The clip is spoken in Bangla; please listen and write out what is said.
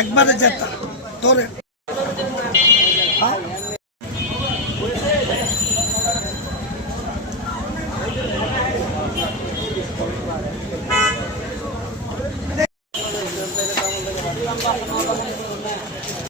একবারে জেতা ধরে আমরা কোনো কথা বলতে পারি না